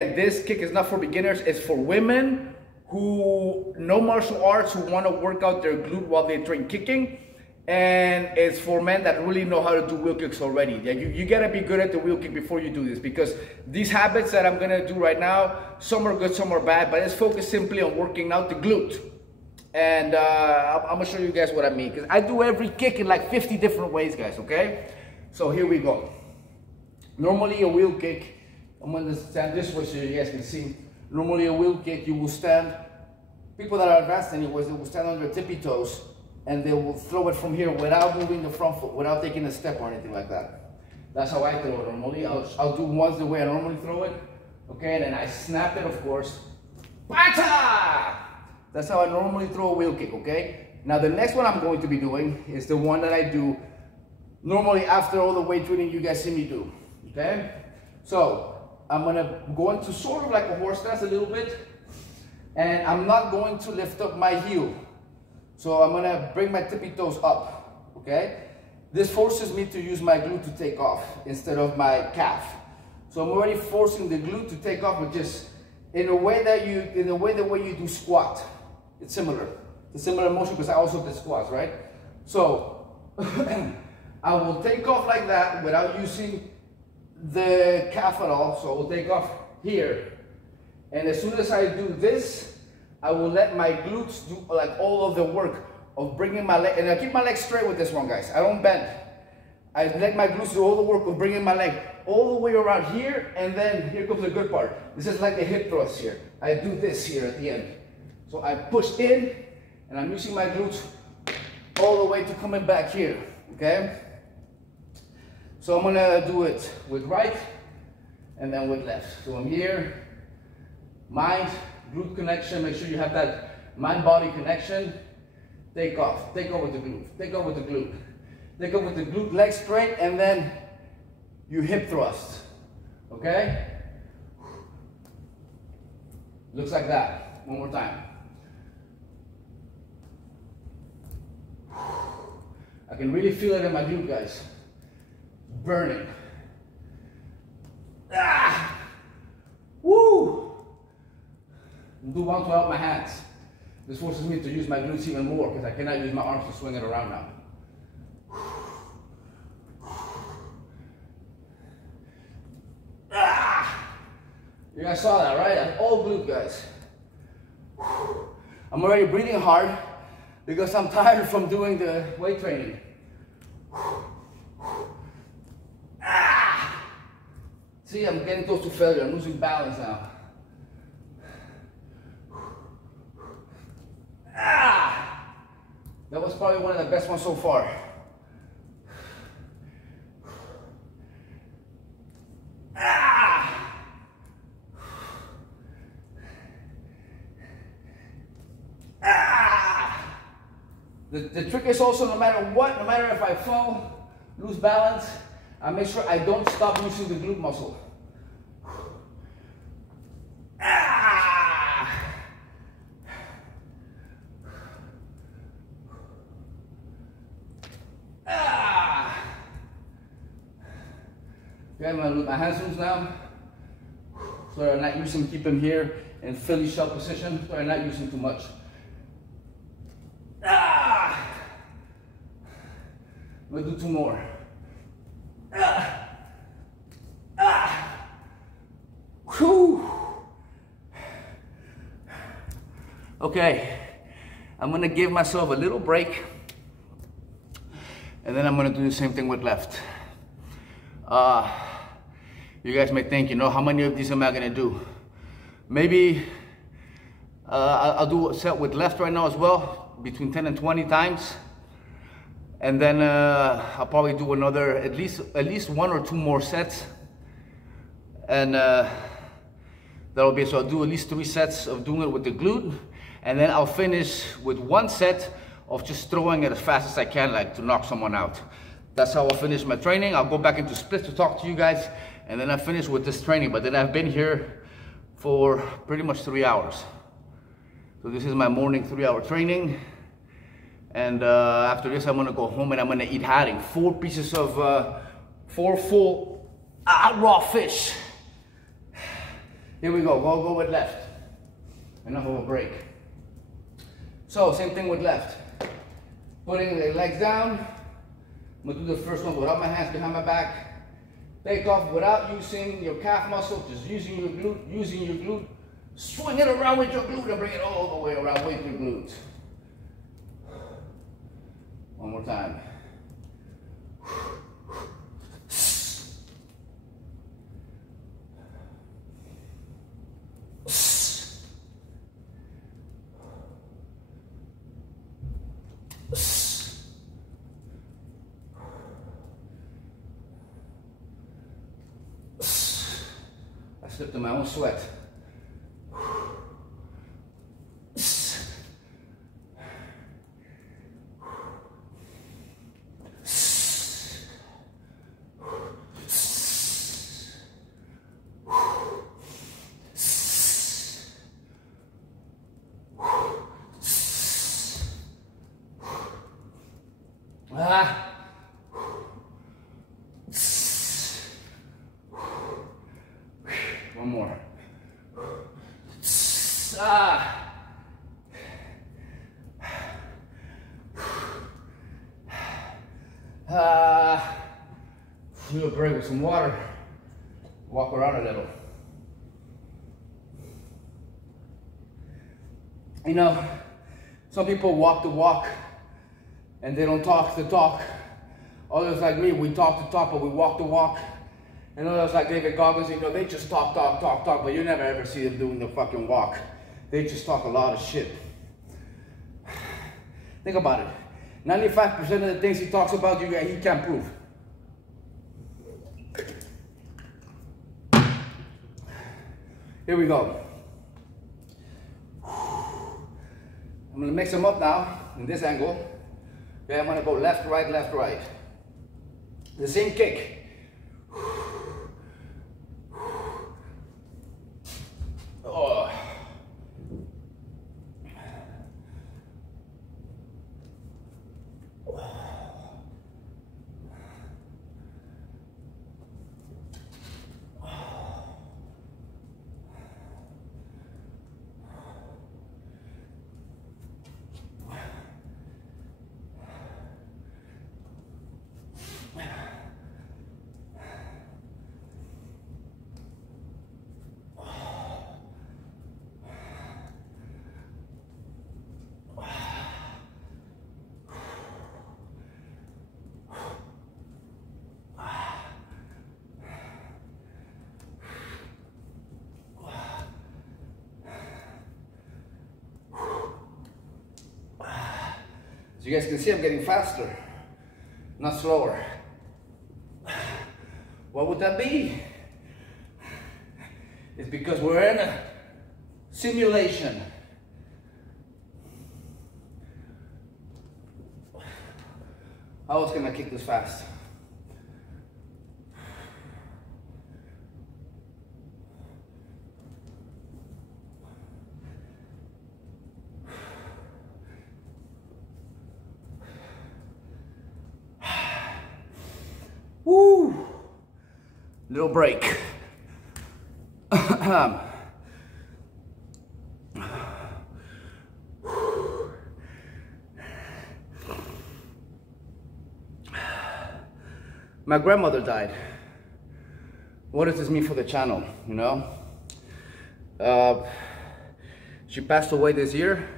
This kick is not for beginners, it's for women who know martial arts, who want to work out their glute while they train kicking. And it's for men that really know how to do wheel kicks already. Yeah, you gotta be good at the wheel kick before you do this, because these habits that I'm gonna do right now, some are good, some are bad, but let's focus simply on working out the glute. And I'm gonna show you guys what I mean, because I do every kick in like 50 different ways, guys, okay? So here we go. Normally a wheel kick, I'm gonna stand this way so you guys can see. Normally a wheel kick, you will stand, people that are advanced anyways, they will stand on their tippy toes and they will throw it from here without moving the front foot, without taking a step or anything like that. That's how I throw it normally. I'll do once the way I normally throw it, okay? And then I snap it, of course. Bata! That's how I normally throw a wheel kick, okay? Now the next one I'm going to be doing is the one that I do normally after all the weight training you guys see me do, okay? So I'm gonna go into sort of like a horse stance a little bit, and I'm not going to lift up my heel. So I'm gonna bring my tippy toes up, okay? This forces me to use my glute to take off instead of my calf. So I'm already forcing the glute to take off, but just in a way that the way you do squat. It's similar. It's a similar motion because I also did squats, right? So I will take off like that without using the calf at all. So I will take off here. And as soon as I do this, I will let my glutes do like all of the work of bringing my leg. And I keep my leg straight with this one, guys. I don't bend. I let my glutes do all the work of bringing my leg all the way around here. And then here comes the good part. This is like a hip thrust here. I do this here at the end. So I push in, and I'm using my glutes all the way to coming back here, okay? So I'm gonna do it with right, and then with left. So I'm here, mind, glute connection, make sure you have that mind-body connection. Take off with the glute, take off with the glute. Take off with the glute, leg straight, and then you hip thrust, okay? Looks like that, one more time. I can really feel it in my glute, guys. Burning. Ah! Woo! Do one to help my hands. This forces me to use my glutes even more because I cannot use my arms to swing it around now. Ah! You guys saw that, right? That's all glute, guys. I'm already breathing hard because I'm tired from doing the weight training. Ah! See, I'm getting close to failure. I'm losing balance now. Ah! That was probably one of the best ones so far. Ah! Ah! The trick is also, no matter what, no matter if I fall, lose balance, I make sure I don't stop using the glute muscle. Ah! Ah! Okay, I'm gonna loop my hamstrings now. So I'm not using, keep them here in Philly shell position, so I'm not using too much. Ah! I'm gonna do two more. Ah! Ah! Whew! Okay, I'm gonna give myself a little break, and then I'm gonna do the same thing with left. You guys may think, you know, how many of these am I gonna do? Maybe I'll do a set with left right now as well, between 10 and 20 times. And then I'll probably do another, at least one or two more sets. And that'll be, so I'll do at least 3 sets of doing it with the glute. And then I'll finish with 1 set of just throwing it as fast as I can, like to knock someone out. That's how I'll finish my training. I'll go back into splits to talk to you guys. And then I finish with this training. But then I've been here for pretty much 3 hours. So this is my morning 3-hour training. And after this, I'm gonna go home and I'm gonna eat haring. 4 pieces of, 4 full raw fish. Here we go, go with left. Enough of a break. So, same thing with left. Putting the legs down. I'm gonna do the first one without my hands behind my back. Take off without using your calf muscle, just using your glute, Swing it around with your glute and bring it all the way around with your glutes. One more time. I slipped in my own sweat. One more. Do a break with some water. Walk around a little. You know, some people walk the walk and they don't talk the talk. Others like me, we talk the talk, but we walk the walk. And others like David Goggins, you know, they just talk, but you never ever see them doing the fucking walk. They just talk a lot of shit. Think about it. 95% of the things he talks about, he can't prove. Here we go. I'm gonna mix them up now in this angle. Okay, I'm gonna go left, right, left, right. The same kick. Oh. As you guys can see, I'm getting faster, not slower. What would that be? It's because we're in a simulation. How else can I kick this fast? Woo! Little break. My grandmother died. What does this mean for the channel, you know? She passed away this year,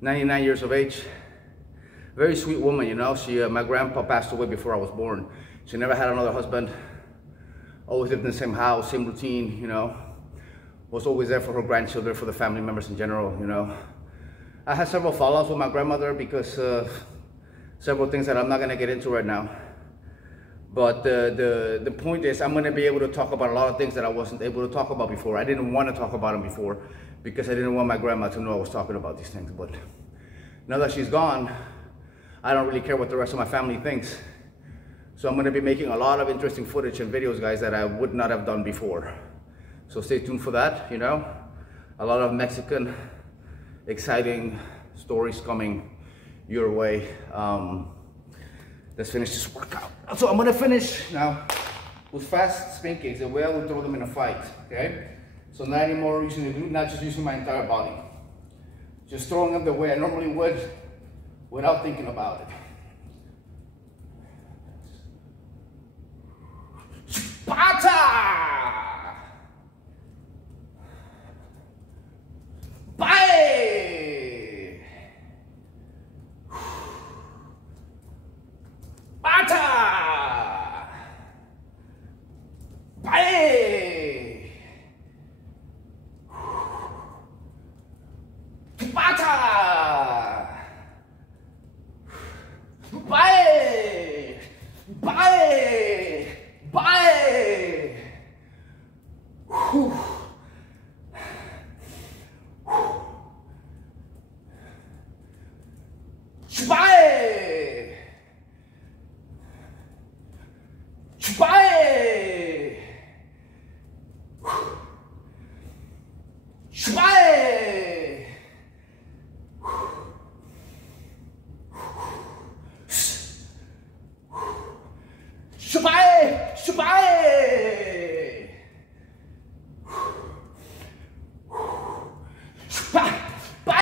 99 years of age. Very sweet woman, you know. My grandpa passed away before I was born. She never had another husband. Always lived in the same house, same routine, you know. Was always there for her grandchildren, for the family members in general, you know. I had several fallouts with my grandmother because of several things that I'm not gonna get into right now. But the point is, I'm gonna be able to talk about a lot of things that I wasn't able to talk about before. I didn't want to talk about them before because I didn't want my grandma to know I was talking about these things. But now that she's gone, I don't really care what the rest of my family thinks. So I'm gonna be making a lot of interesting footage and videos, guys, that I would not have done before. So stay tuned for that, you know. A lot of Mexican, exciting stories coming your way. Let's finish this workout. So I'm gonna finish now with fast spin kicks, the way I would throw them in a fight, okay? So not anymore using the glute, not just using my entire body. Just throwing them the way I normally would without thinking about it. Bata! Bye! Bata! Bye! Bata! Bye! Bye! Bye! Whew. Bye! Bye! Bye! Shabai! Shabai!